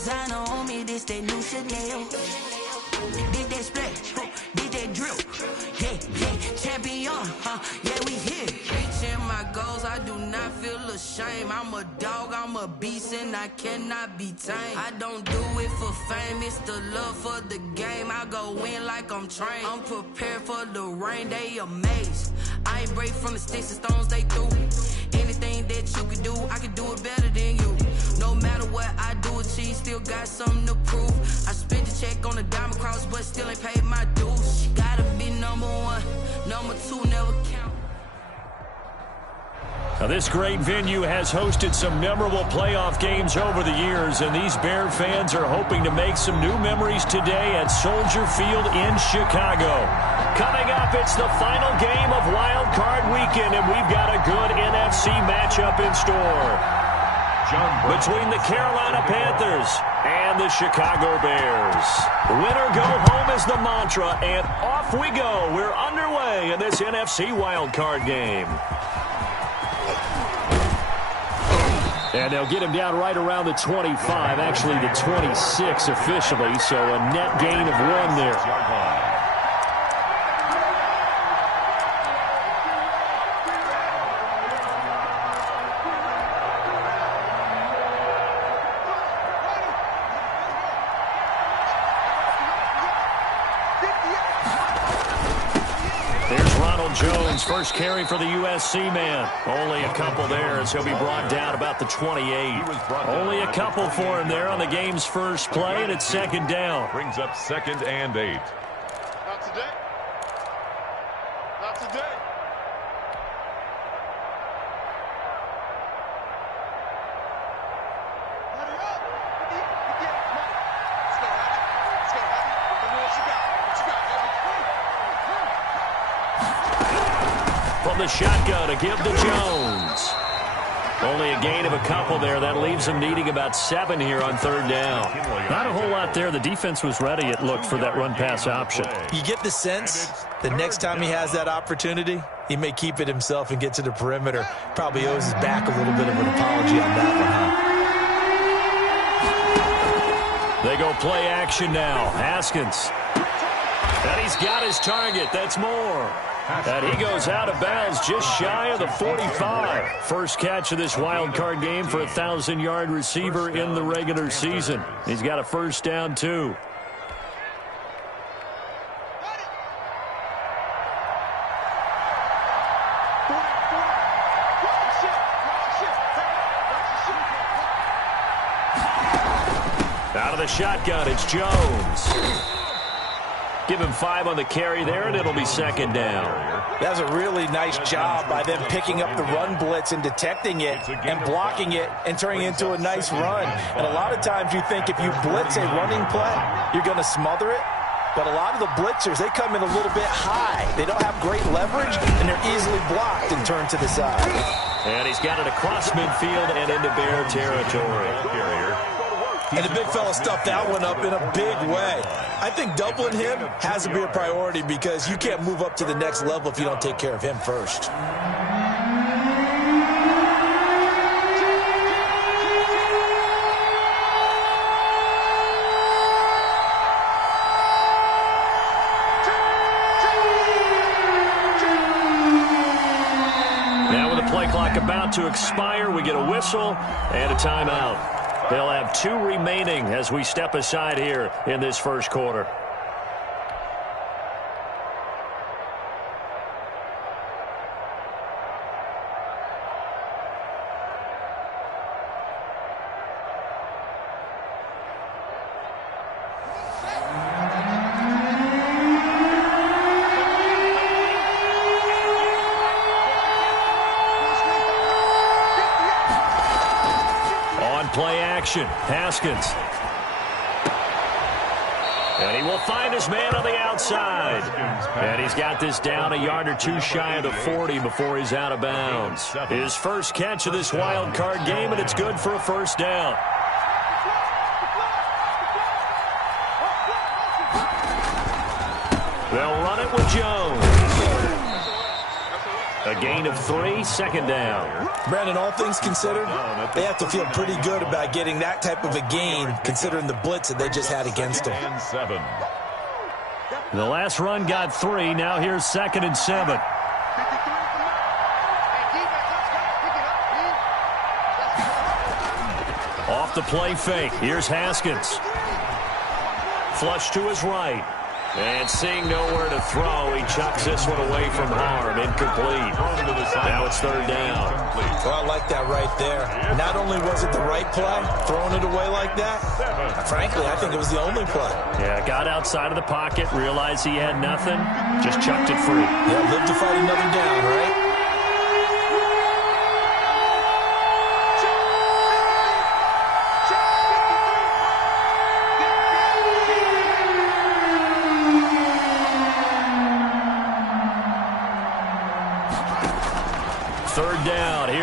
designer on me, this that new Chanel. This that splash, this that drip. Yeah, champion, yeah, we here. Reaching my goals, I do not feel ashamed. I'm a dog, I'm a beast, and I cannot be tamed. I don't do it for fame, it's the love for the game. I go in like I'm trained. I'm prepared for the rain, they amazed. I ain't break from the sticks and stones they threw. Anything that you can do, I can do it better than you. No matter what I do, achieve, still got something to prove. I spent the check on the diamond cross, but still ain't paid my dues. Gotta be number one, number two never count. Now, this great venue has hosted some memorable playoff games over the years, and these Bear fans are hoping to make some new memories today at Soldier Field in Chicago. Coming up, it's the final game of Wild Card Weekend, and we've got a good NFC matchup in store between the Carolina Panthers and the Chicago Bears. Winner go home is the mantra, and off we go. We're underway in this NFC Wild Card game. And they'll get him down right around the 25, actually the 26 officially, so a net gain of 1 there. Jones, first carry for the USC man. Only a couple there as he'll be brought down about the 28. Only a couple for him there on the game's first play, and it's second down. Brings up 2nd and 8. Not today. Not today. From the shotgun to give to Jones. Only a gain of a couple there. That leaves him needing about 7 here on 3rd down. Not a whole lot there. The defense was ready, it looked, for that run-pass option. You get the sense the next time he has that opportunity, he may keep it himself and get to the perimeter. Probably owes his back a little bit of an apology on that one, huh? They go play action now. Haskins. And he's got his target. That's more. And he goes out of bounds just shy of the 45. First catch of this wild card game for a 1,000-yard receiver in the regular season. He's got a first down, too. Out of the shotgun, it's Jones. Give him 5 on the carry there, and it'll be second down. That's a really nice job by them picking up the run blitz and detecting it and blocking it and turning it into a nice run. And a lot of times you think if you blitz a running play, you're going to smother it. But a lot of the blitzers, they come in a little bit high. They don't have great leverage, and they're easily blocked and turned to the side. And he's got it across midfield and into Bear territory. And the big fella stuffed that one up in a big way. I think doubling him has to be a priority because you can't move up to the next level if you don't take care of him first. Now with the play clock about to expire, we get a whistle and a timeout. They'll have 2 remaining as we step aside here in this first quarter. Play action. Haskins. And he will find his man on the outside. And he's got this down a yard or 2 shy of the 40 before he's out of bounds. His first catch of this wild card game, and it's good for a first down. They'll run it with Jones. A gain of 3, second down. Brandon, all things considered, they have to feel pretty good about getting that type of a gain, considering the blitz that they just had against them. The last run got 3. Now here's 2nd and 7. Off the play fake. Here's Haskins. Flush to his right. And seeing nowhere to throw, he chucks this one away from harm. Incomplete. Now it's 3rd down. Well, I like that right there. Not only was it the right play, throwing it away like that, frankly, I think it was the only play. Yeah, got outside of the pocket, realized he had nothing, just chucked it free. Yeah, live to fight another down, right?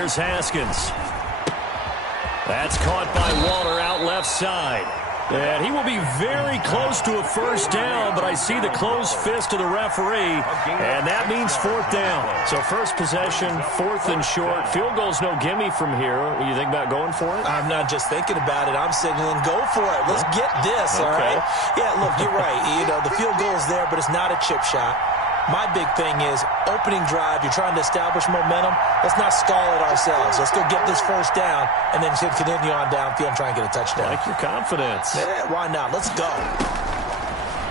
Haskins. That's caught by Waller out left side. And he will be very close to a first down, but I see the closed fist of the referee, and that means 4th down. So first possession, 4th and short. Field goal's no gimme from here. What do you think about going for it? I'm not just thinking about it. I'm signaling go for it. Let's get this, all right? Yeah, look, you're right. You know, the field goal's there, but it's not a chip shot. My big thing is opening drive. You're trying to establish momentum. Let's not stall it ourselves. Let's go get this first down and then continue on downfield and try and get a touchdown. Like your confidence. Yeah, why not? Let's go.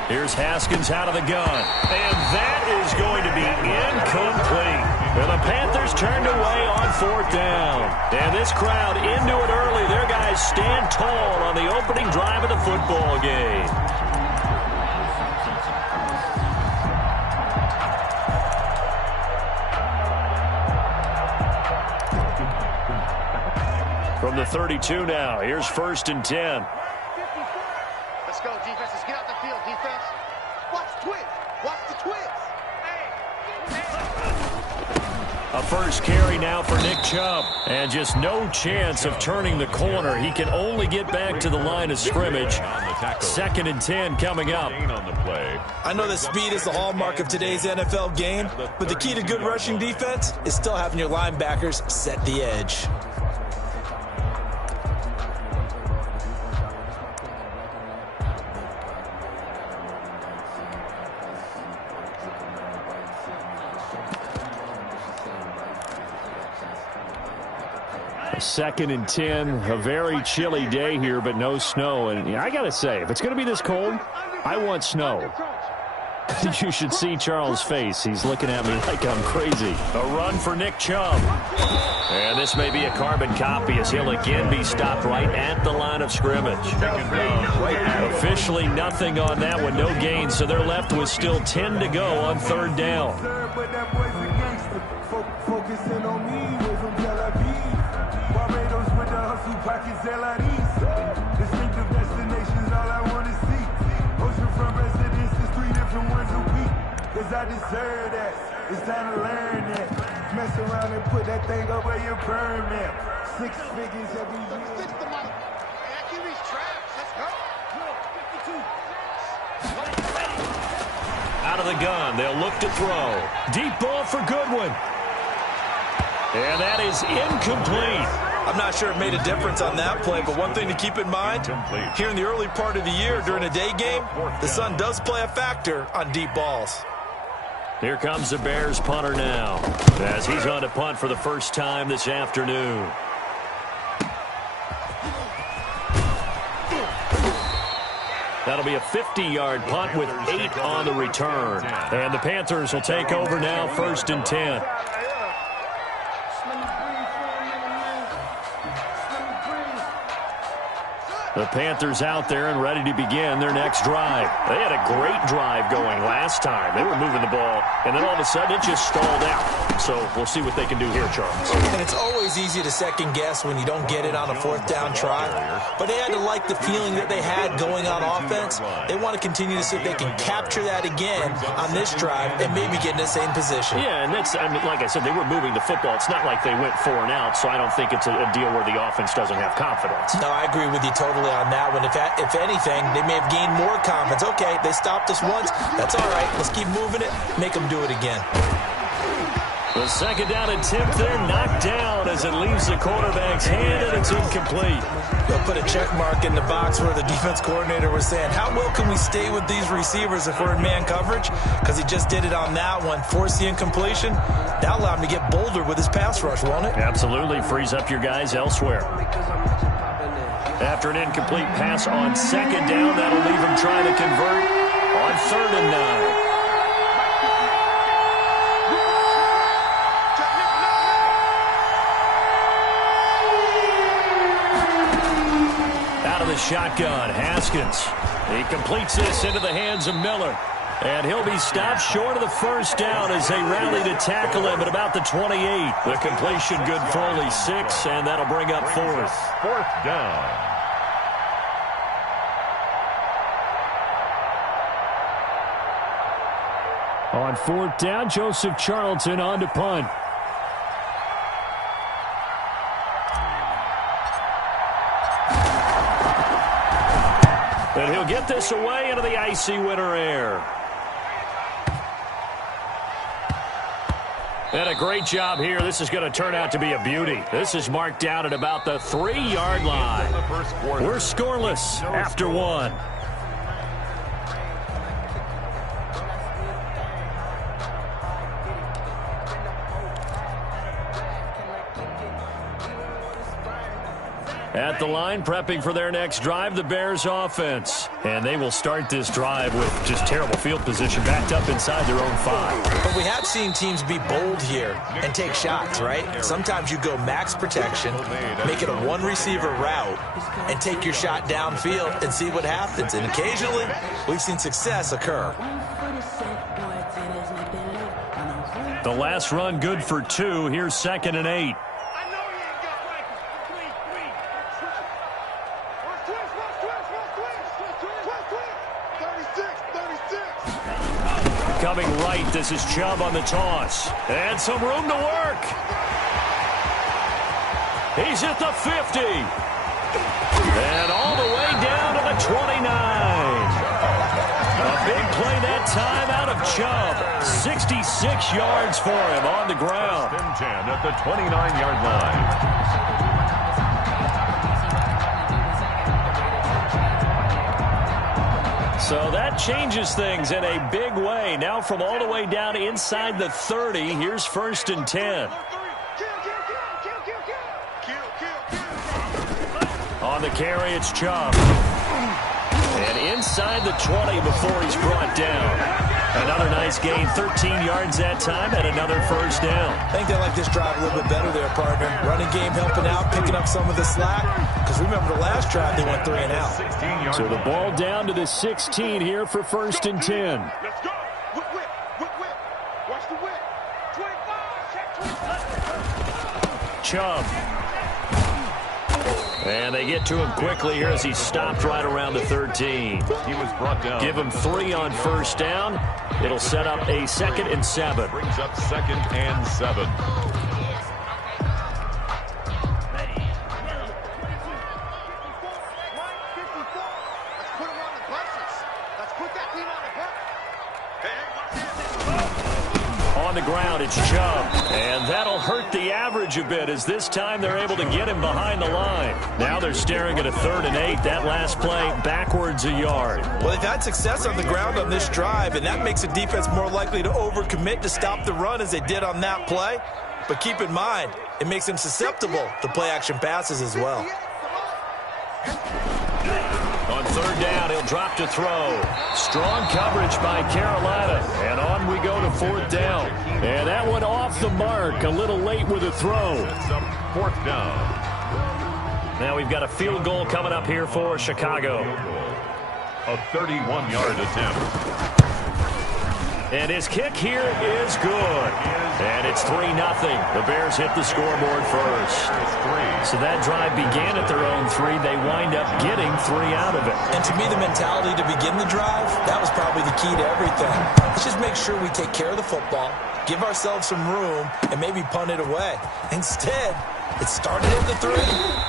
Here's Haskins out of the gun. And that is going to be incomplete. And the Panthers turned away on 4th down. And this crowd into it early. Their guys stand tall on the opening drive of the football game. From the 32 now, here's 1st and 10. Let's go, defense. Let's get out the field, defense. Watch twist. Watch the twist. A first carry now for Nick Chubb. And just no chance of turning the corner. He can only get back to the line of scrimmage. 2nd and 10 coming up. I know that speed is the hallmark of today's NFL game, but the key to good rushing defense is still having your linebackers set the edge. Second and 10, a very chilly day here, but no snow. And I got to say, if it's going to be this cold, I want snow. You should see Charles' face. He's looking at me like I'm crazy. A run for Nick Chubb. And this may be a carbon copy as he'll again be stopped right at the line of scrimmage. Officially nothing on that one, no gain, so they're left with still 10 to go on 3rd down. Focusing on me, way from Tel Aviv. Barbados with the hustle pockets, LIDs. Distinctive destinations, all I want to see. Oceanfront residences, 3 different ones a week. Cause I deserve that. It's time to learn that. Mess around and put that thing up where your permit. 6 figures every year. Fix the mic. Hey, I keep these traps. Let's go. 52. Out of the gun, they'll look to throw. Deep ball for Goodwin. And that is incomplete. I'm not sure it made a difference on that play, but one thing to keep in mind, here in the early part of the year during a day game, the sun does play a factor on deep balls. Here comes the Bears punter now, as he's on to punt for the first time this afternoon. That'll be a 50-yard punt with 8 on the return. And the Panthers will take over now, 1st and 10. The Panthers out there and ready to begin their next drive. They had a great drive going last time. They were moving the ball, and then all of a sudden it just stalled out. So we'll see what they can do here, Charles. And it's always easy to second guess when you don't get it on a 4th down try. But they had to like the feeling that they had going on offense. They want to continue to see if they can capture that again on this drive and maybe get in the same position. Yeah, and that's, I mean, like I said, they were moving the football. It's not like they went 4 and out, so I don't think it's a deal where the offense doesn't have confidence. No, I agree with you totally on that one. If anything, they may have gained more confidence. Okay, they stopped us once. That's all right. Let's keep moving it. Make them do it again. The second down attempt there knocked down as it leaves the quarterback's hand, and it's incomplete. They'll put a check mark in the box where the defense coordinator was saying, how well can we stay with these receivers if we're in man coverage? Because he just did it on that one, forced the incompletion. That'll allow him to get bolder with his pass rush, won't it? Absolutely. Frees up your guys elsewhere. After an incomplete pass on second down, that'll leave him trying to convert on 3rd and 9. The shotgun, Haskins. He completes this into the hands of Miller. And he'll be stopped short of the first down as they rally to tackle him at about the 28. The completion good for only 6, and that'll bring up 4th. 4th down. On 4th down, Joseph Charlton on to punt. And he'll get this away into the icy winter air. And a great job here. This is going to turn out to be a beauty. This is marked down at about the 3-yard line. We're scoreless after 1. At the line, prepping for their next drive, the Bears offense. And they will start this drive with just terrible field position, backed up inside their own 5. But we have seen teams be bold here and take shots, right? Sometimes you go max protection, make it a one-receiver route, and take your shot downfield and see what happens. And occasionally, we've seen success occur. The last run good for 2. Here's 2nd and 8. Coming right, this is Chubb on the toss. And some room to work. He's at the 50. And all the way down to the 29. A big play that time out of Chubb. 66 yards for him on the ground. 10 at the 29-yard line. So that changes things in a big way. Now from all the way down inside the 30, here's 1st and 10. On the carry, it's Chubb. And inside the 20 before he's brought down. Another nice gain, 13 yards that time, and another first down. I think they like this drive a little bit better there, partner. Running game helping out, picking up some of the slack. Because remember the last drive, they went 3 and out. So the ball down to the 16 here for 1st and 10. Let's go. Whip, whip, whip, whip. Watch the whip. 25, check 25. Chubb. And they get to him quickly here as he stopped right around the 13. He was brought down. Give him 3 on first down. It'll set up a 2nd and 7. Brings up 2nd and 7. On the ground, it's Chubb. And that'll hurt the average a bit as this time they're able to get him behind the line. Now they're staring at a 3rd and 8. That last play backwards a yard. Well, they've had success on the ground on this drive, and that makes the defense more likely to overcommit to stop the run as they did on that play. But keep in mind, it makes them susceptible to play-action passes as well. On 3rd down, he'll drop to throw. Strong coverage by Carolina. And on we go to 4th down. And that one off the mark. A little late with a throw. 4th down. Now we've got a field goal coming up here for Chicago. A 31-yard attempt. And his kick here is good. And it's 3-0. The Bears hit the scoreboard first. So that drive began at their own 3. They wind up getting 3 out of it. And to me, the mentality to begin the drive, that was probably the key to everything. Let's just make sure we take care of the football, give ourselves some room, and maybe punt it away. Instead, it started at the 3,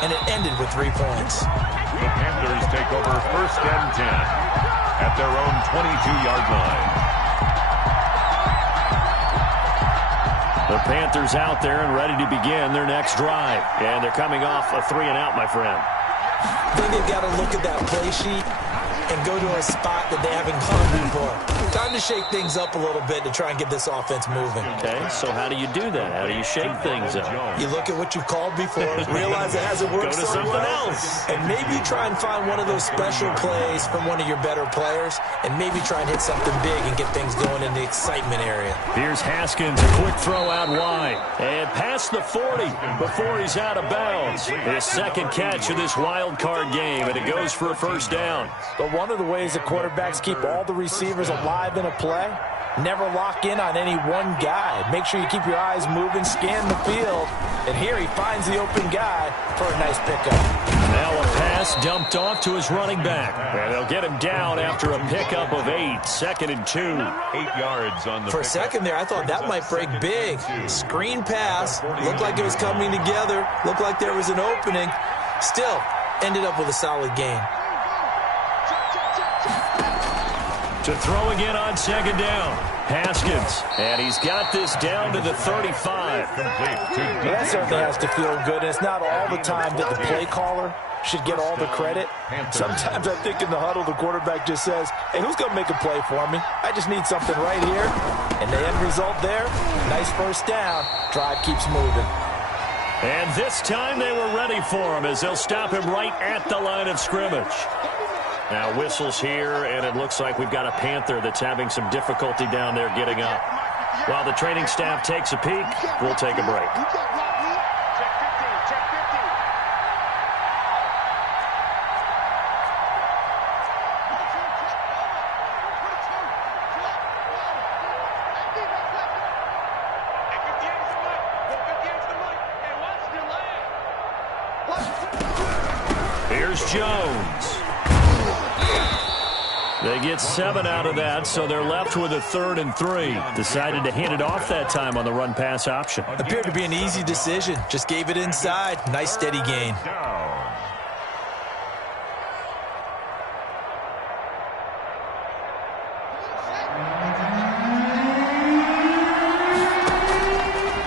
and it ended with 3 points. The Panthers take over 1st and 10 at their own 22-yard line. The Panthers out there and ready to begin their next drive. And they're coming off a 3-and-out, my friend. I think they've got to look at that play sheet and go to a spot that they haven't gone before. Time to shake things up a little bit to try and get this offense moving. Okay, so how do you do that? How do you shake things up? You look at what you've called before, realize it hasn't worked Go to so something well, else. and maybe try and find one of those special plays from one of your better players, and maybe try and hit something big and get things going in the excitement area. Here's Haskins, a quick throw out wide. And past the 40 before he's out of bounds. His second catch of this wild card game, and it goes for a first down. But one of the ways that quarterbacks keep all the receivers alive in a play, never lock in on any one guy. Make sure you keep your eyes moving, scan the field, and here he finds the open guy for a nice pickup. Now a pass dumped off to his running back. And they'll get him down after a pickup of 8, 2nd and 2. 8 yards on the For a second there, I thought that might break big. Screen pass, looked like it was coming together, looked like there was an opening. Still, ended up with a solid gain. To throw again on 2nd down. Haskins, and he's got this down to the 35. That certainly has to feel good. It's not all the time that the play caller should get all the credit. Sometimes I think in the huddle, the quarterback just says, hey, who's going to make a play for me? I just need something right here. And the end result there, nice first down. Drive keeps moving. And this time they were ready for him as they'll stop him right at the line of scrimmage. Now whistles here, and it looks like we've got a Panther that's having some difficulty down there getting up. While the training staff takes a peek, we'll take a break. Here's Jones. They get 7 out of that, so they're left with a 3rd and 3. Decided to hand it off that time on the run-pass option. Appeared to be an easy decision. Just gave it inside. Nice steady gain.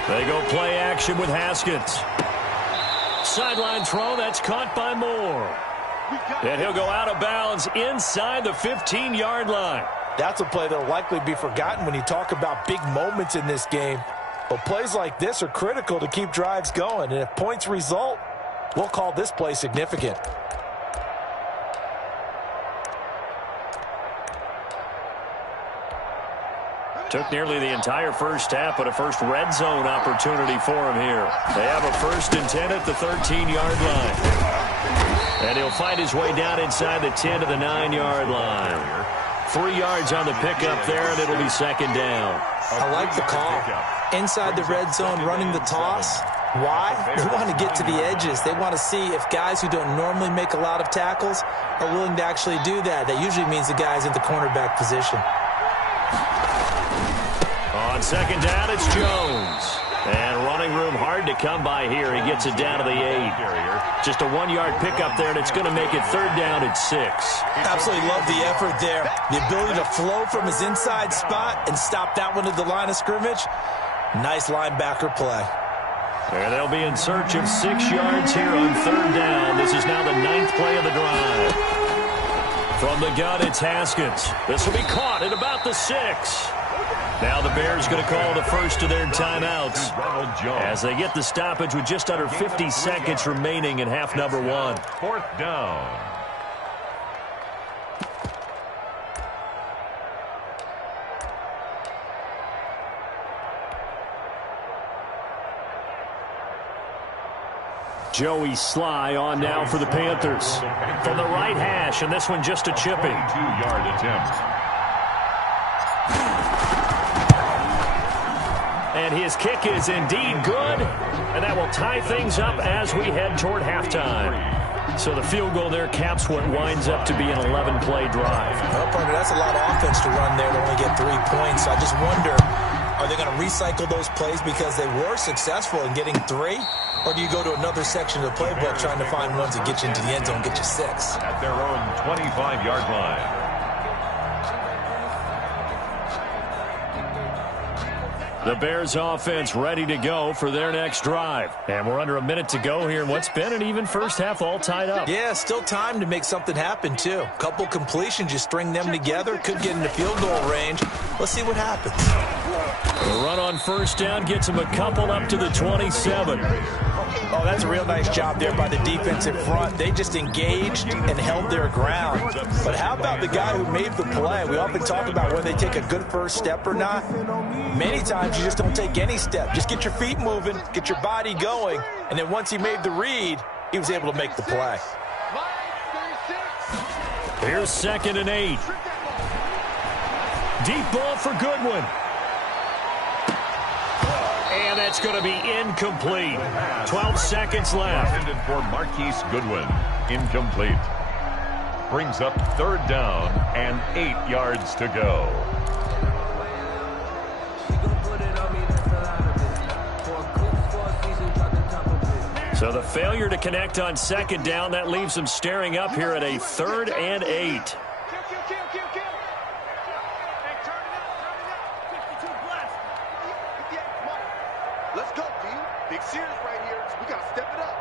They go play action with Haskins. Sideline throw, that's caught by Moore. And he'll go out of bounds inside the 15-yard line. That's a play that'll likely be forgotten when you talk about big moments in this game. But plays like this are critical to keep drives going. And if points result, we'll call this play significant. Took nearly the entire first half, but a first red zone opportunity for him here. They have a 1st and 10 at the 13-yard line. And he'll find his way down inside the 10 to the 9-yard line. 3 yards on the pickup there, and it'll be 2nd down. I like the call. Inside the red zone, running the toss. Why? They want to get to the edges. They want to see if guys who don't normally make a lot of tackles are willing to actually do that. That usually means the guy's in the cornerback position. On 2nd down, it's Jones. And running room hard to come by here. He gets it down to the 8. Just a 1-yard pickup there, and it's going to make it 3rd down at 6. Absolutely love the effort there. The ability to flow from his inside spot and stop that one at the line of scrimmage. Nice linebacker play. And they'll be in search of 6 yards here on 3rd down. This is now the 9th play of the drive. From the gun, it's Haskins. This will be caught at about the 6. Now the Bears going to call the first of their timeouts as they get the stoppage with just under 50 seconds remaining in half number 1. 4th down. Joey Sly on now for the Panthers. From the right hash, and this one just a chipping. 2-yard attempt. And his kick is indeed good, and that will tie things up as we head toward halftime. So the field goal there caps what winds up to be an 11-play drive. Well, partner, that's a lot of offense to run there to only get 3 points. So I just wonder, are they going to recycle those plays because they were successful in getting 3? Or do you go to another section of the playbook trying to find ones that get you into the end zone and get you 6? At their own 25-yard line. The Bears offense ready to go for their next drive. And we're under a minute to go here in what's been an even first half, all tied up. Yeah, still time to make something happen, too. Couple completions, you string them together, could get into field goal range. Let's see what happens. The run on first down gets him a couple up to the 27. Oh, that's a real nice job there by the defense in front. They just engaged and held their ground. But how about the guy who made the play? We often talk about whether they take a good first step or not. Many times you just don't take any step. Just get your feet moving, get your body going, and then once he made the read, he was able to make the play. Here's 2nd and 8. Deep ball for Goodwin. And that's going to be incomplete. 12 seconds left. Intended for Marquise Goodwin. Incomplete. Brings up 3rd down and 8 yards to go. So the failure to connect on 2nd down, that leaves them staring up here at a 3rd and 8. Let's go, D. Big series right here. We got to step it up.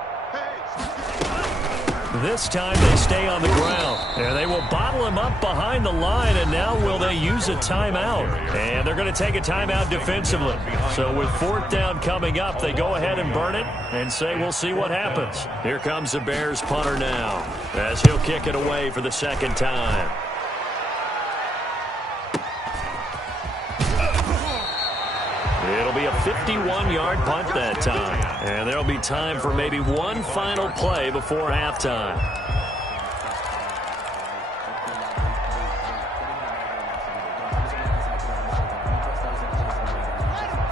This time they stay on the ground. And they will bottle him up behind the line, and now will they use a timeout? And they're going to take a timeout defensively. So with 4th down coming up, they go ahead and burn it and say we'll see what happens. Here comes the Bears punter now as he'll kick it away for the 2nd time. It'll be a 51-yard punt that time. And there'll be time for maybe one final play before halftime.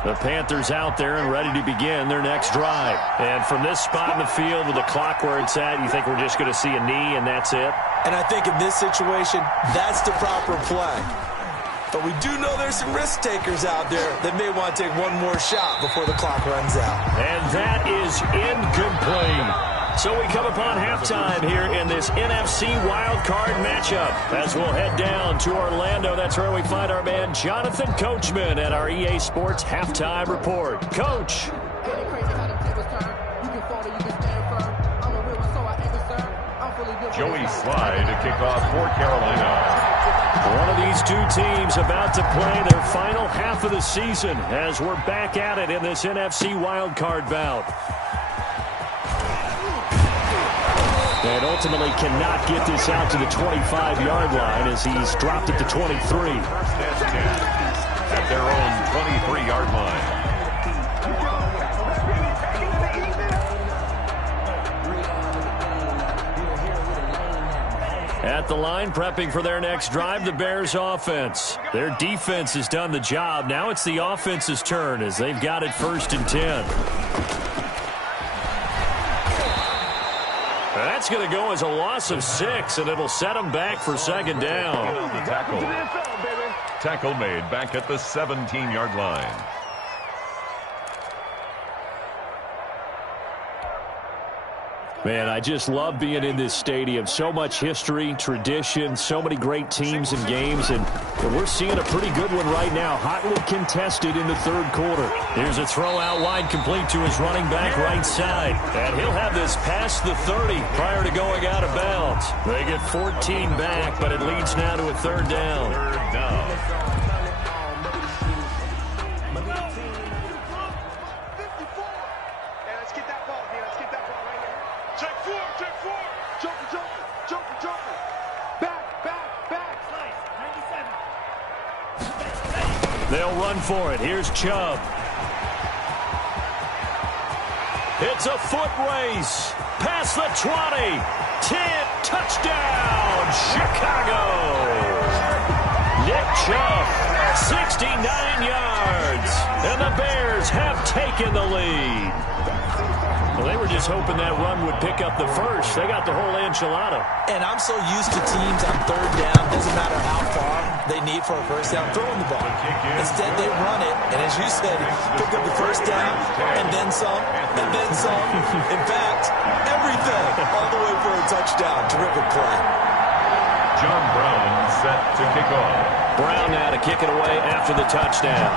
The Panthers out there and ready to begin their next drive. And from this spot in the field with the clock where it's at, you think we're just going to see a knee and that's it? And I think in this situation, that's the proper play. But we do know there's some risk takers out there that may want to take one more shot before the clock runs out. And that is incomplete. So we come upon halftime here in this NFC wildcard matchup as we'll head down to Orlando. That's where we find our man Jonathan Coachman at our EA Sports Halftime Report. Coach. Joey Slye to kick off for Carolina. One of these two teams about to play their final half of the season as we're back at it in this NFC wildcard bout. And ultimately cannot get this out to the 25-yard line as he's dropped it to 23. First and 10 at their own 23-yard line. At the line, prepping for their next drive, the Bears offense. Their defense has done the job. Now it's the offense's turn as they've got it 1st and 10. That's going to go as a loss of 6, and it'll set them back for 2nd down. Tackle made back at the 17-yard line. Man, I just love being in this stadium. So much history, tradition, so many great teams and games, and we're seeing a pretty good one right now. Hotly contested in the 3rd quarter. Here's a throw out wide, complete to his running back right side. And he'll have this past the 30 prior to going out of bounds. They get 14 back, but it leads now to a 3rd down. 3rd down. They'll run for it. Here's Chubb. It's a foot race. Past the 20. 10. Touchdown, Chicago. Nick Chubb, 69 yards. And the Bears have taken the lead. Well, they were just hoping that run would pick up the first. They got the whole enchilada. And I'm so used to teams on 3rd down, doesn't matter how far they need for a first down, throwing the ball. Instead, they run it, and as you said, pick up the first down, and then some, and then some. In fact, everything, all the way for a touchdown. Terrific play. John Brown set to kick off. Brown now to kick it away after the touchdown.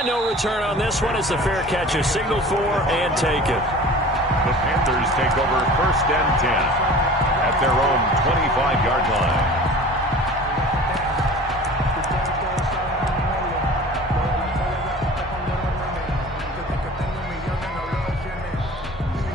And no return on this one as the fair catch is signaled for and taken. The Panthers take over 1st and 10 at their own 25-yard line.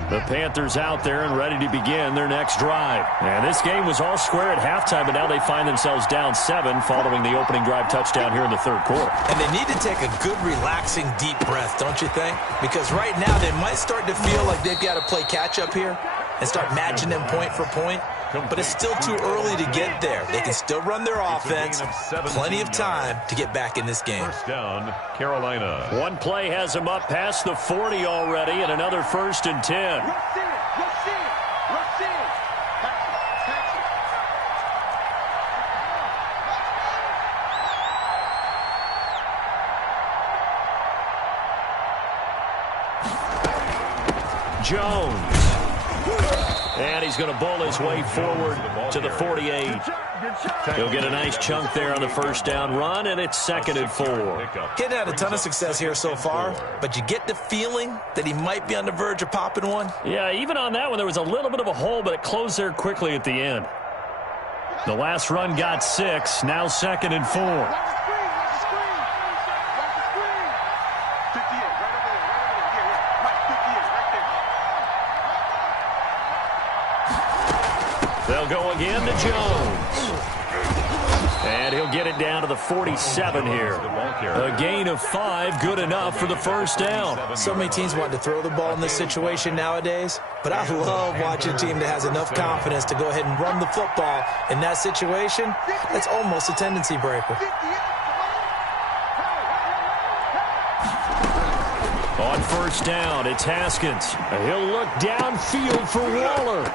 The Panthers out there and ready to begin their next drive. And this game was all square at halftime, but now they find themselves down 7 following the opening drive touchdown here in the 3rd quarter. And they need to take a good, relaxing, deep breath, don't you think? Because right now they might start to feel like they've got to play catch-up here and start matching them point for point. But it's still too early to get there. They can still run their offense. Plenty of time to get back in this game. 1st down, Carolina. One play has them up past the 40 already, and another 1st and 10. Rush in. Jones. And he's going to bowl his way forward to the 48. He'll get a nice chunk there on the 1st down run, and it's 2nd and 4. He hadn't had a ton of success here so far, but you get the feeling that he might be on the verge of popping one. Yeah, even on that one, there was a little bit of a hole, but it closed there quickly at the end. The last run got 6, now 2nd and 4. They'll go again to Jones. And he'll get it down to the 47 here. A gain of 5, good enough for the 1st down. So many teams want to throw the ball in this situation nowadays, but I love watching a team that has enough confidence to go ahead and run the football. In that situation, that's almost a tendency breaker. On 1st down, it's Haskins. He'll look downfield for Waller.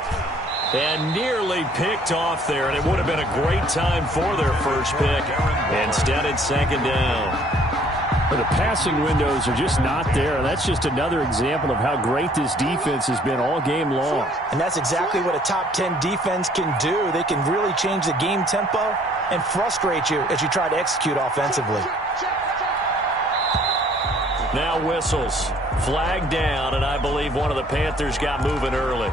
And nearly picked off there, and it would have been a great time for their first pick. Instead, it's 2nd down. The passing windows are just not there, and that's just another example of how great this defense has been all game long. And that's exactly what a top 10 defense can do. They can really change the game tempo and frustrate you as you try to execute offensively. Now whistles. Flag down, and I believe one of the Panthers got moving early.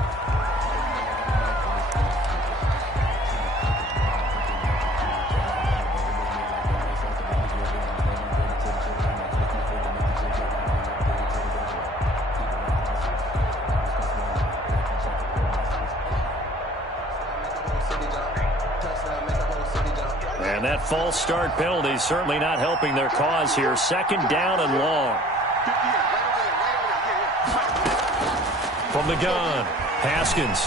And that false start penalty is certainly not helping their cause here. 2nd down and long. From the gun, Haskins.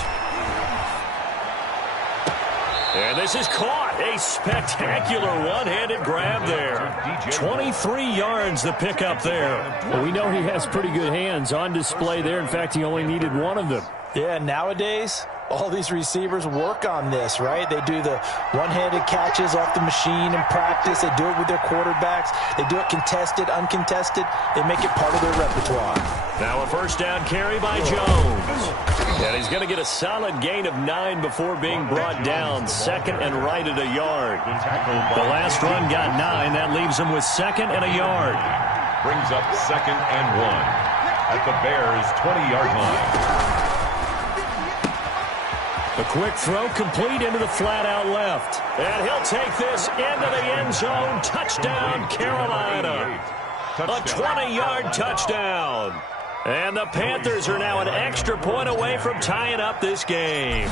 And this is caught. A spectacular one-handed grab there. 23 yards the pickup there. Well, we know he has pretty good hands on display there. In fact, he only needed one of them. Yeah, nowadays, all these receivers work on this, right? They do the one-handed catches off the machine in practice. They do it with their quarterbacks. They do it contested, uncontested. They make it part of their repertoire. Now a 1st down carry by Jones. And he's going to get a solid gain of 9 before being brought down. 2nd and right at a yard. The last run got 9. That leaves him with 2nd and a yard. Brings up 2nd and 1 at the Bears' 20-yard line. A quick throw complete into the flat out left. And he'll take this into the end zone. Touchdown, Carolina. A 20-yard touchdown. And the Panthers are now an extra point away from tying up this game.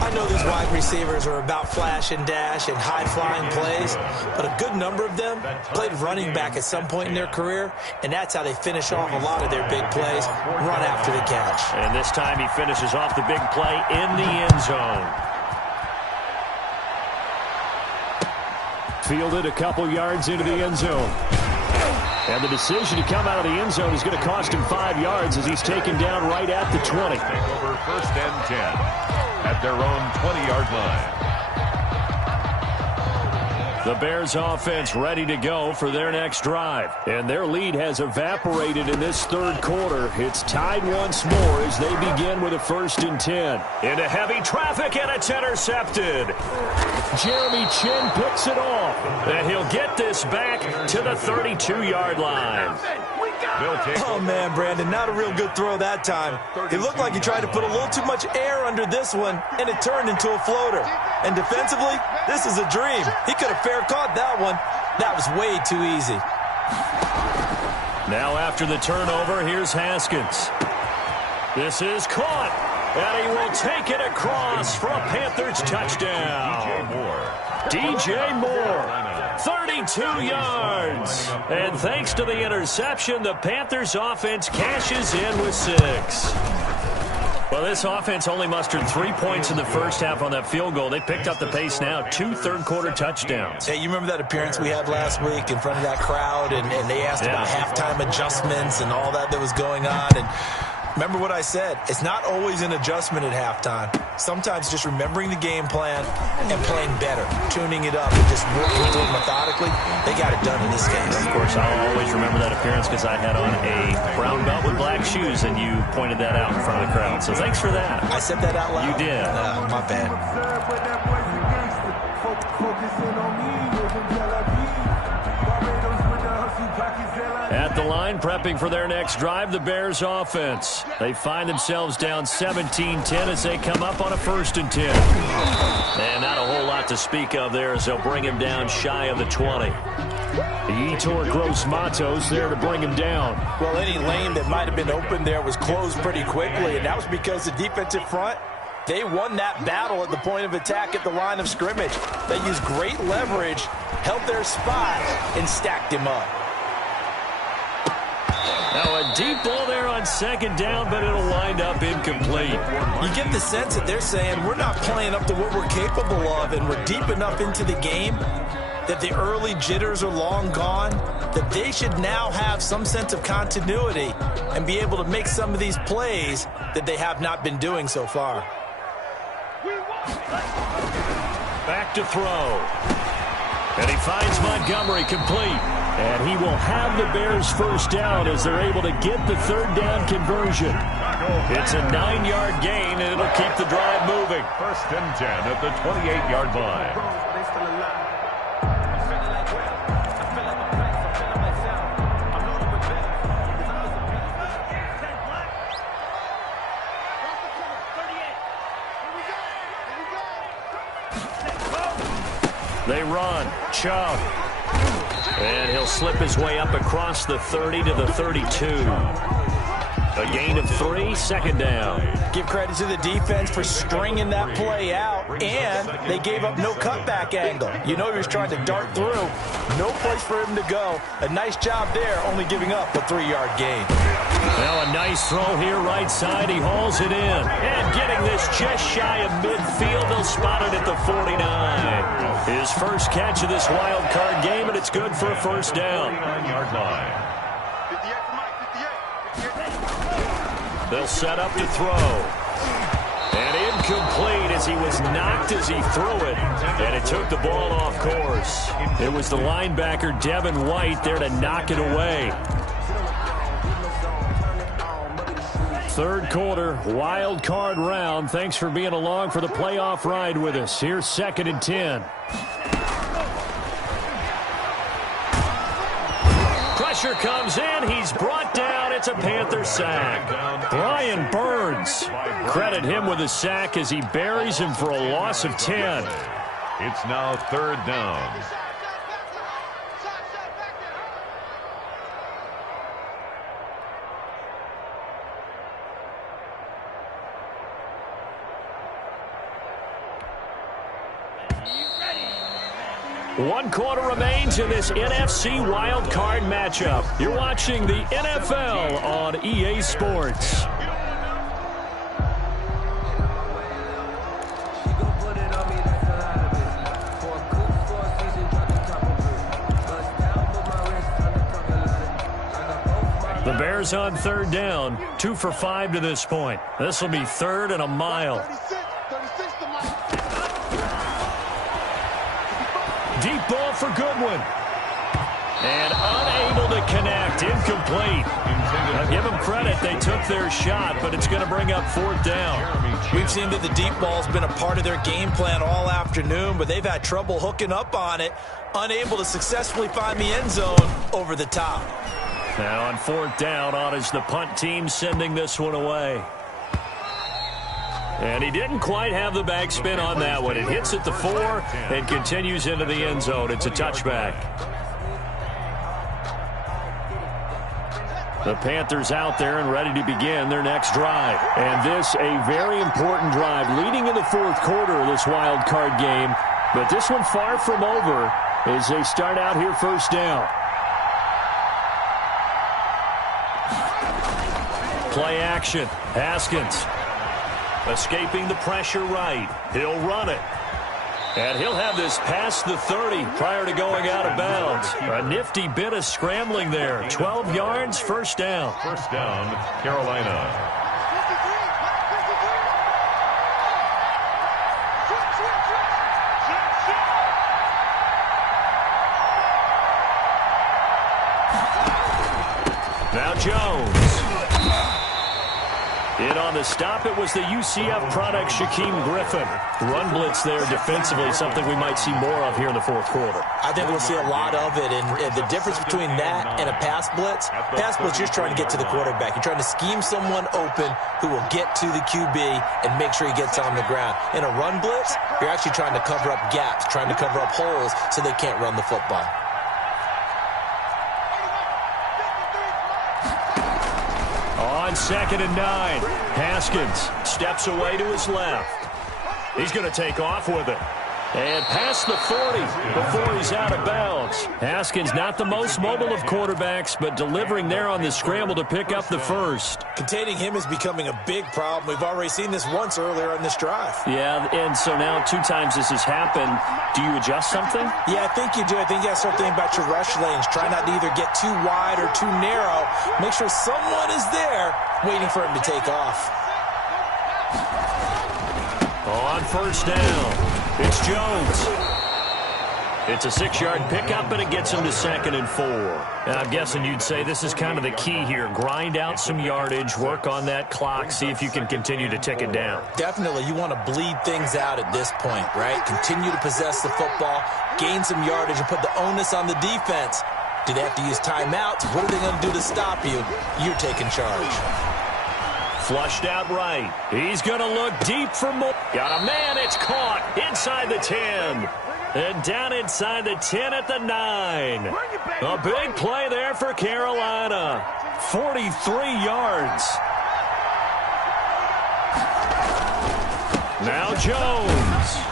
I know these wide receivers are about flash and dash and high-flying plays, but a good number of them played running back at some point in their career, and that's how they finish off a lot of their big plays, run after the catch. And this time he finishes off the big play in the end zone. Fielded a couple yards into the end zone. And the decision to come out of the end zone is going to cost him 5 yards as he's taken down right at the 20. Take over 1st and 10 at their own 20-yard line. The Bears offense ready to go for their next drive. And their lead has evaporated in this third quarter. It's tied once more as they begin with a 1st and 10. Into heavy traffic, and it's intercepted. Jeremy Chin picks it off. And he'll get this back to the 32-yard line. Oh, man, Brandon, not a real good throw that time. It looked like he tried to put a little too much air under this one, and it turned into a floater. And defensively, this is a dream. He could have fair caught that one. That was way too easy. Now after the turnover, here's Haskins. This is caught, and he will take it across for a Panthers touchdown. DJ Moore. 32 yards. And thanks to the interception, the Panthers offense cashes in with 6. Well, this offense only mustered 3 points in the first half on that field goal. They picked up the pace now, 2 third-quarter touchdowns. Hey, you remember that appearance we had last week in front of that crowd, and they asked about halftime adjustments and all that was going on, and remember what I said. It's not always an adjustment at halftime. Sometimes just remembering the game plan and playing better, tuning it up and just working through it methodically. They got it done in this case. Of course, I'll always remember that appearance because I had on a brown belt with black shoes, and you pointed that out in front of the crowd. So thanks for that. I said that out loud? You did. My bad. At the line, prepping for their next drive, the Bears offense. They find themselves down 17-10 as they come up on a 1st and 10. And not a whole lot to speak of there as they'll bring him down shy of the 20. Yetur Gross-Matos there to bring him down. Well, any lane that might have been open there was closed pretty quickly, and that was because the defensive front, they won that battle at the point of attack at the line of scrimmage. They used great leverage, held their spot, and stacked him up. Now a deep ball there on 2nd down, but it'll wind up incomplete. You get the sense that they're saying we're not playing up to what we're capable of, and we're deep enough into the game that the early jitters are long gone, that they should now have some sense of continuity and be able to make some of these plays that they have not been doing so far. Back to throw. And he finds Montgomery complete. And he will have the Bears 1st down as they're able to get the 3rd down conversion. It's a 9-yard gain, and it'll keep the drive moving. 1st and 10 at the 28-yard line. They run. Chubb. And he'll slip his way up across the 30 to the 32. A gain of 3, 2nd down. Give credit to the defense for stringing that play out, and they gave up no cutback angle. You know he was trying to dart through. No place for him to go. A nice job there, only giving up a 3-yard gain. Now a nice throw here right side. He hauls it in. And getting this just shy of midfield. They'll spot it at the 49. His first catch of this wild card game, and it's good for a 1st down. 9-yard line. They'll set up to throw. And incomplete as he was knocked as he threw it. And it took the ball off course. It was the linebacker, Devin White, there to knock it away. 3rd quarter, wild card round. Thanks for being along for the playoff ride with us. Here's 2nd and 10. Pressure comes in. He's brought down. It's a Panther sack. Brian Burns. Credit him with a sack as he buries him for a loss of 10. It's now 3rd down. One quarter remains in this NFC Wild Card matchup. You're watching the NFL on EA Sports. The Bears on 3rd down, 2 for 5 to this point. This will be 3rd and a mile. Deep ball for Goodwin. And unable to connect. Incomplete. Now give them credit. They took their shot, but it's going to bring up 4th down. We've seen that the deep ball's been a part of their game plan all afternoon, but they've had trouble hooking up on it, unable to successfully find the end zone over the top. Now on 4th down, on is the punt team sending this one away. And he didn't quite have the backspin on that one. It hits at the 4 and continues into the end zone. It's a touchback. The Panthers out there and ready to begin their next drive. And this, a very important drive leading in the 4th quarter of this wild card game. But this one far from over as they start out here 1st down. Play action. Haskins escaping the pressure right. He'll run it. And he'll have this past the 30 prior to going out of bounds. A nifty bit of scrambling there. 12 yards, 1st down. 1st down, Carolina. Now Jones. In on the stop, it was the UCF product, Shaquem Griffin. Run blitz there defensively, something we might see more of here in the 4th quarter. I think we'll see a lot of it, and the difference between that and a pass blitz, you're just trying to get to the quarterback. You're trying to scheme someone open who will get to the QB and make sure he gets on the ground. In a run blitz, you're actually trying to cover up gaps, trying to cover up holes so they can't run the football. On 2nd and 9, Haskins steps away to his left. He's going to take off with it. And past the 40 before he's out of bounds. Haskins not the most mobile of quarterbacks, but delivering there on the scramble to pick up the 1st. Containing him is becoming a big problem. We've already seen this once earlier in this drive. Yeah, and so now 2 times this has happened. Do you adjust something? Yeah, I think you do. I think you have to start thinking about your rush lanes. Try not to either get too wide or too narrow. Make sure someone is there waiting for him to take off. On 1st down. It's Jones. It's a 6-yard pickup, and it gets him to 2nd and 4. And I'm guessing you'd say this is kind of the key here. Grind out some yardage, work on that clock, see if you can continue to tick it down. Definitely. You want to bleed things out at this point, right? Continue to possess the football, gain some yardage, and put the onus on the defense. Do they have to use timeouts? What are they going to do to stop you? You're taking charge. Flushed out right. He's going to look deep for more. Got a man. It's caught inside the 10. And down inside the 10 at the 9. A big play there for Carolina. 43 yards. Now Jones.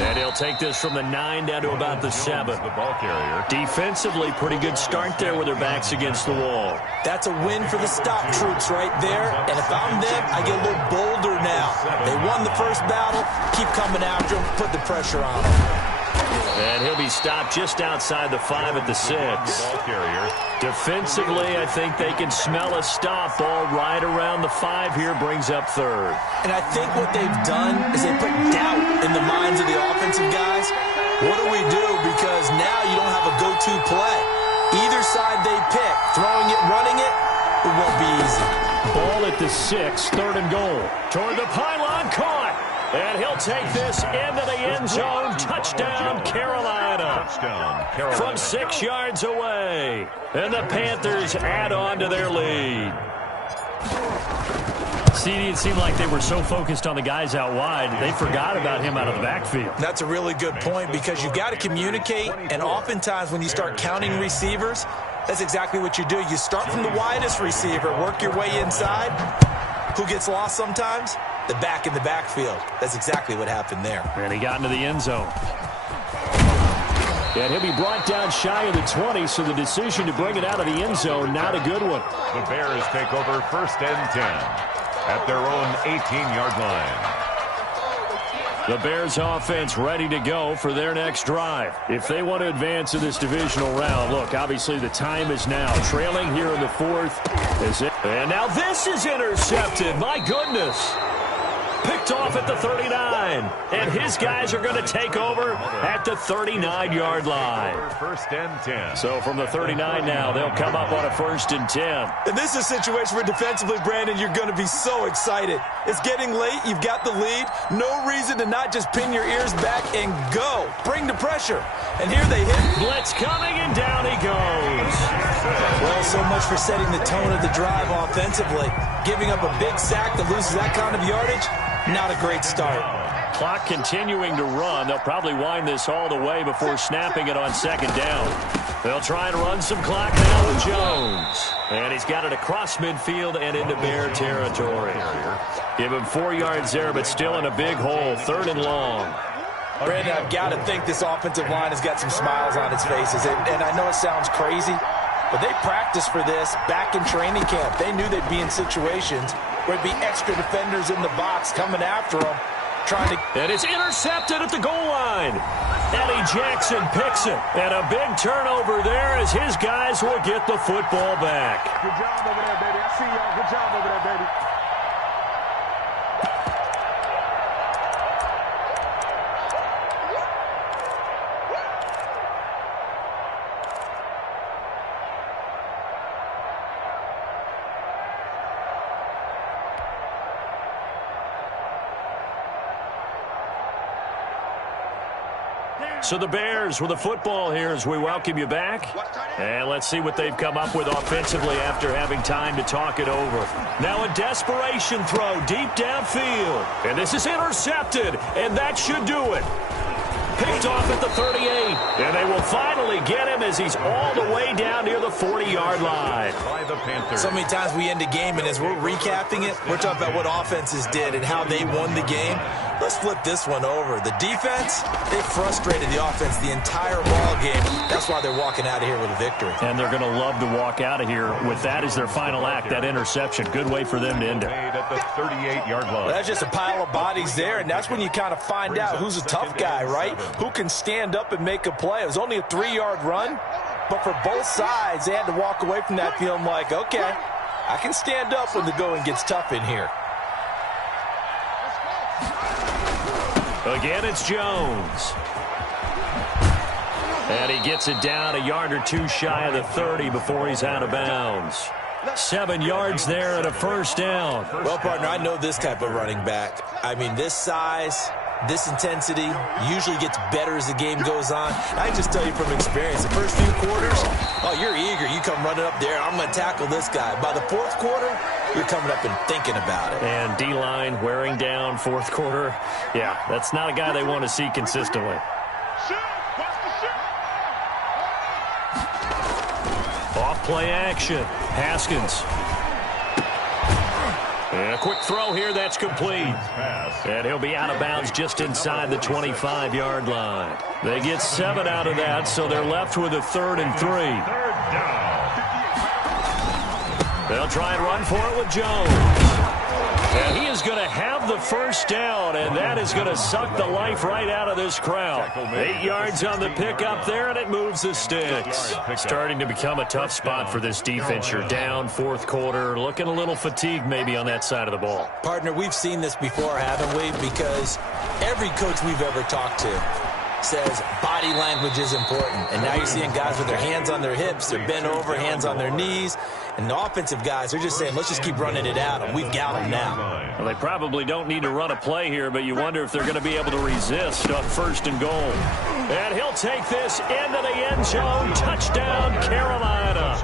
And he'll take this from the 9 down to about the 7. The ball carrier. Defensively, pretty good start there with their backs against the wall. That's a win for the stop troops right there. And if I'm them, I get a little bolder now. They won the first battle. Keep coming after them. Put the pressure on them. And he'll be stopped just outside the 5 at the 6. Ball carrier. Defensively, I think they can smell a stop. Ball right around the 5 here brings up 3rd. And I think what they've done is they put doubt in the minds of the offensive guys. What do we do? Because now you don't have a go-to play. Either side they pick, throwing it, running it, it won't be easy. Ball at the 6, 3rd and goal. Toward the pylon, caught. And he'll take this into the end zone. Touchdown, Carolina. Touchdown, Carolina. From 6 yards away. And the Panthers add on to their lead. See, it seemed like they were so focused on the guys out wide, they forgot about him out of the backfield. That's a really good point because you've got to communicate, and oftentimes when you start counting receivers, that's exactly what you do. You start from the widest receiver, work your way inside. Who gets lost sometimes? The back in the backfield. That's exactly what happened there. And he got into the end zone. And he'll be brought down shy of the 20, so the decision to bring it out of the end zone, not a good one. The Bears take over 1st and 10 at their own 18-yard line. The Bears offense ready to go for their next drive. If they want to advance in this divisional round, look, obviously the time is now. Trailing here in the 4th is it. And now this is intercepted. My goodness. Picked picked off at the 39. And his guys are going to take over at the 39-yard line. First and 10. So from the 39 now, they'll come up on a 1st and 10. And this is a situation where defensively, Brandon, you're going to be so excited. It's getting late. You've got the lead. No reason to not just pin your ears back and go. Bring the pressure. And here they hit. Blitz coming, and down he goes. Well, so much for setting the tone of the drive offensively. Giving up a big sack that loses that kind of yardage, not a great start. Clock continuing to run. They'll probably wind this all the way before snapping it on 2nd down. They'll try and run some clock now with Jones. And he's got it across midfield and into Bear territory. Give him 4 yards there, but still in a big hole. 3rd and long. Brandon, I've got to think this offensive line has got some smiles on its faces. And I know it sounds crazy, but they practiced for this back in training camp. They knew they'd be in situations where there'd be extra defenders in the box coming after them. And it's intercepted at the goal line. Eddie Jackson picks it. And a big turnover there as his guys will get the football back. Good job over there, baby. I see y'all. Good job over there, baby. So the Bears with the football here as we welcome you back. And let's see what they've come up with offensively after having time to talk it over. Now a desperation throw deep downfield. And this is intercepted, and that should do it. Picked off at the 38. And they will finally get him as he's all the way down near the 40-yard line. By the Panthers. So many times we end a game, and as we're recapping it, we're talking about what offenses did and how they won the game. Let's flip this one over. The defense, they frustrated the offense the entire ball game. That's why they're walking out of here with a victory. And they're going to love to walk out of here with that as their final act, that interception. Good way for them to end it. At the 38-yard line. Well, that's just a pile of bodies there, and that's when you kind of find out who's a tough guy, right? Who can stand up and make a play. It was only a 3-yard run, but for both sides, they had to walk away from that feeling like, okay, I can stand up when the going gets tough in here. Again, it's Jones. And he gets it down a yard or two shy of the 30 before he's out of bounds. 7 yards there and a 1st down. Well, partner, I know this type of running back. I mean, this size, this intensity usually gets better as the game goes on. I can just tell you from experience, the first few quarters, oh, you're eager. You come running up there, I'm going to tackle this guy. By the 4th quarter, you're coming up and thinking about it. And D-line wearing down 4th quarter. Yeah, that's not a guy they want to see consistently. Off play action. Haskins. And a quick throw here, that's complete. And he'll be out of bounds just inside the 25-yard line. They get 7 out of that, so they're left with a 3rd and 3. 3rd down. They'll try and run for it with Jones. And he is going to have the 1st down, and that is going to suck the life right out of this crowd. 8 yards on the pickup there, and it moves the sticks. Starting to become a tough spot for this defense. You're down 4th quarter, looking a little fatigued maybe on that side of the ball. Partner, we've seen this before, haven't we? Because every coach we've ever talked to says body language is important. And now you're seeing guys with their hands on their hips, they're bent over, hands on their knees. And the offensive guys are just saying, let's just keep running it out, and we've got them now. Well, they probably don't need to run a play here, but you wonder if they're going to be able to resist on 1st and goal. And he'll take this into the end zone. Touchdown, Carolina.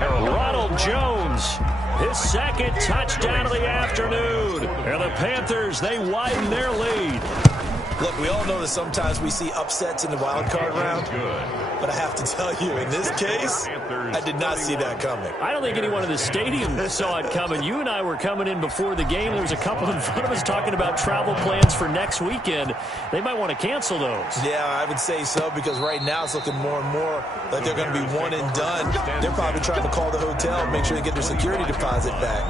Ronald Jones, his 2nd touchdown of the afternoon. And the Panthers, they widen their lead. Look, we all know that sometimes we see upsets in the wild card round, but I have to tell you, in this case, I did not see that coming. I don't think anyone in the stadium saw it coming. You and I were coming in before the game. There was a couple in front of us talking about travel plans for next weekend. They might want to cancel those. Yeah, I would say so, because right now it's looking more and more like they're going to be one and done. They're probably trying to call the hotel and make sure they get their security deposit back.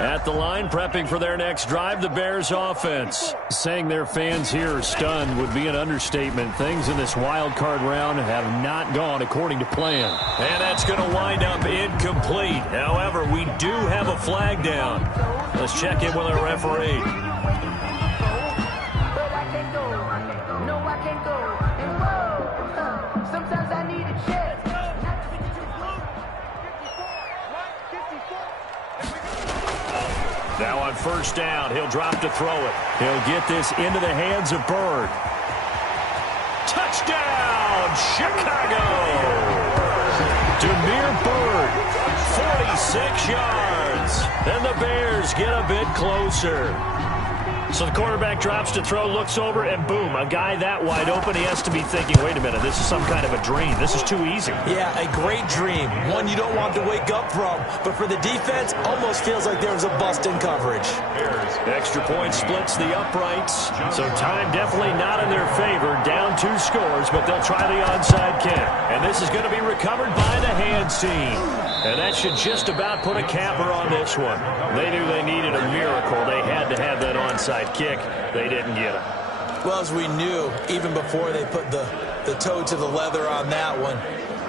At the line, prepping for their next drive, the Bears offense. Saying their fans here are stunned would be an understatement. Things in this wild card round have not gone according to plan. And that's going to wind up incomplete. However, we do have a flag down. Let's check in with our referee. Now on first down, he'll drop to throw it. He'll get this into the hands of Bird. Touchdown, Chicago! Demir Bird, 46 yards. And the Bears get a bit closer. So the quarterback drops to throw, looks over, and boom, a guy that wide open, he has to be thinking, wait a minute, this is some kind of a dream. This is too easy. Yeah, a great dream. One you don't want to wake up from. But for the defense, almost feels like there was a bust in coverage. Extra point splits the uprights. So time definitely not in their favor. Down 2 scores, but they'll try the onside kick. And this is going to be recovered by the hands team. And that should just about put a capper on this one. They knew they needed a miracle. They had to have that onside kick. They didn't get it. Well, as we knew, even before they put the toe to the leather on that one,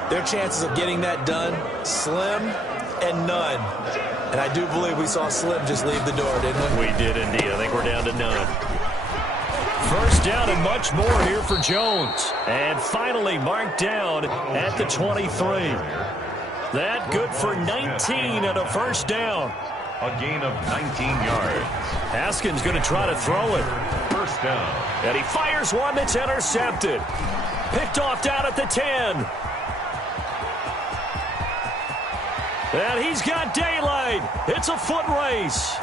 their chances of getting that done, slim and none. And I do believe we saw Slim just leave the door, didn't we? We did indeed. I think we're down to none. First down and much more here for Jones. And finally marked down at the 23. That good for 19 and a first down. A gain of 19 yards. Haskins going to try to throw it. First down. And he fires one that's intercepted. Picked off down at the 10. And he's got daylight. It's a foot race.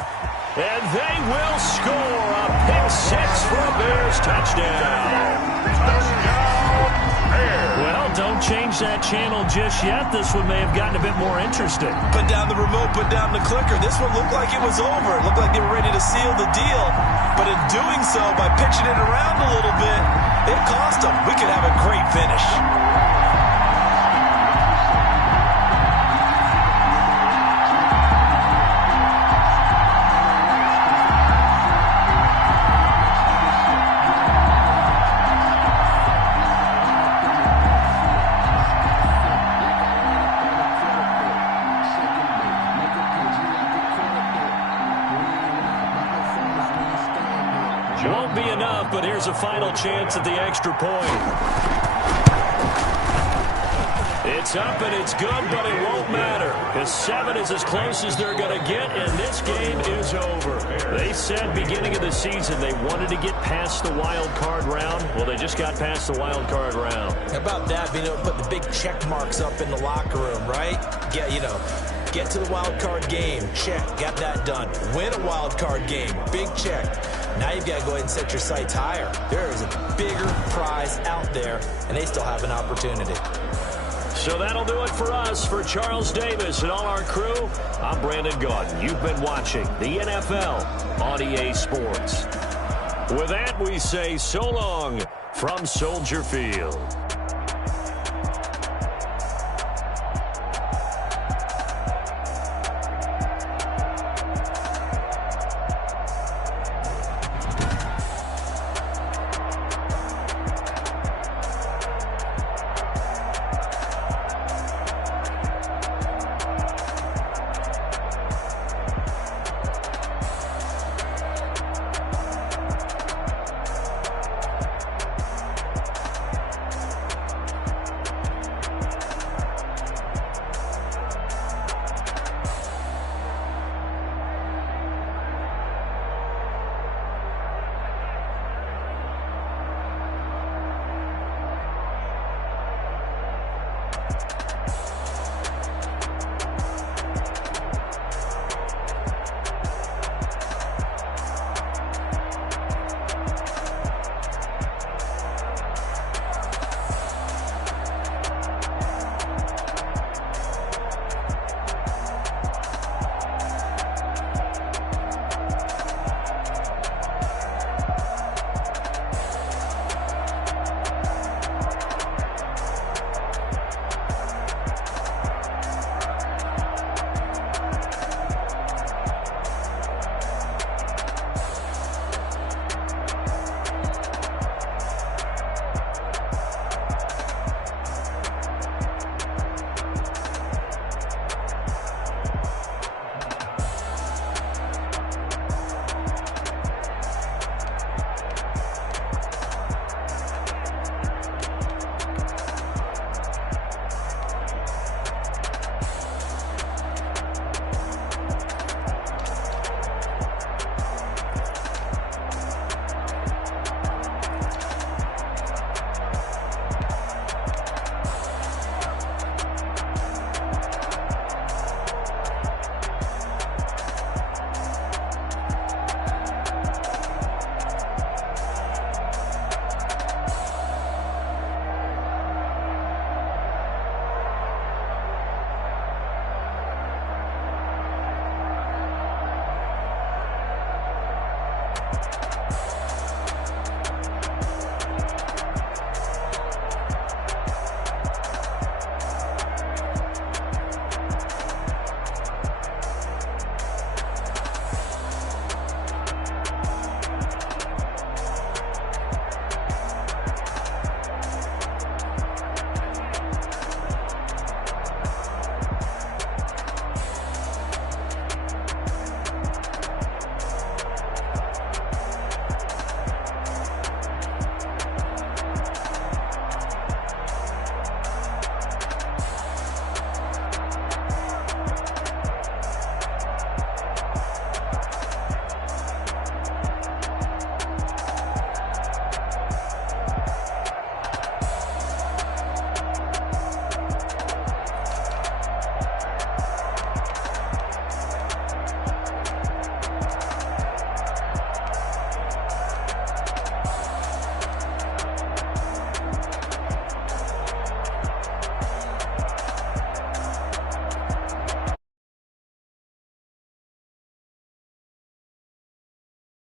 And they will score a pick 6 for a Bears touchdown. Well, don't change that channel just yet. This one may have gotten a bit more interesting. Put down the remote, put down the clicker. This one looked like it was over. It looked like they were ready to seal the deal. But in doing so, by pitching it around a little bit, it cost them. We could have a great finish. Won't be enough, but here's a final chance at the extra point. It's up and it's good, but it won't matter. Because 7 is as close as they're going to get, and this game is over. They said beginning of the season they wanted to get past the wild card round. Well, they just got past the wild card round. How about that, being able to put the big check marks up in the locker room, right? Get to the wild card game, check, got that done. Win a wild card game, big check. Now you've got to go ahead and set your sights higher. There is a bigger prize out there, and they still have an opportunity. So that'll do it for us. For Charles Davis and all our crew, I'm Brandon Gaudin. You've been watching the NFL on EA Sports. With that, we say so long from Soldier Field.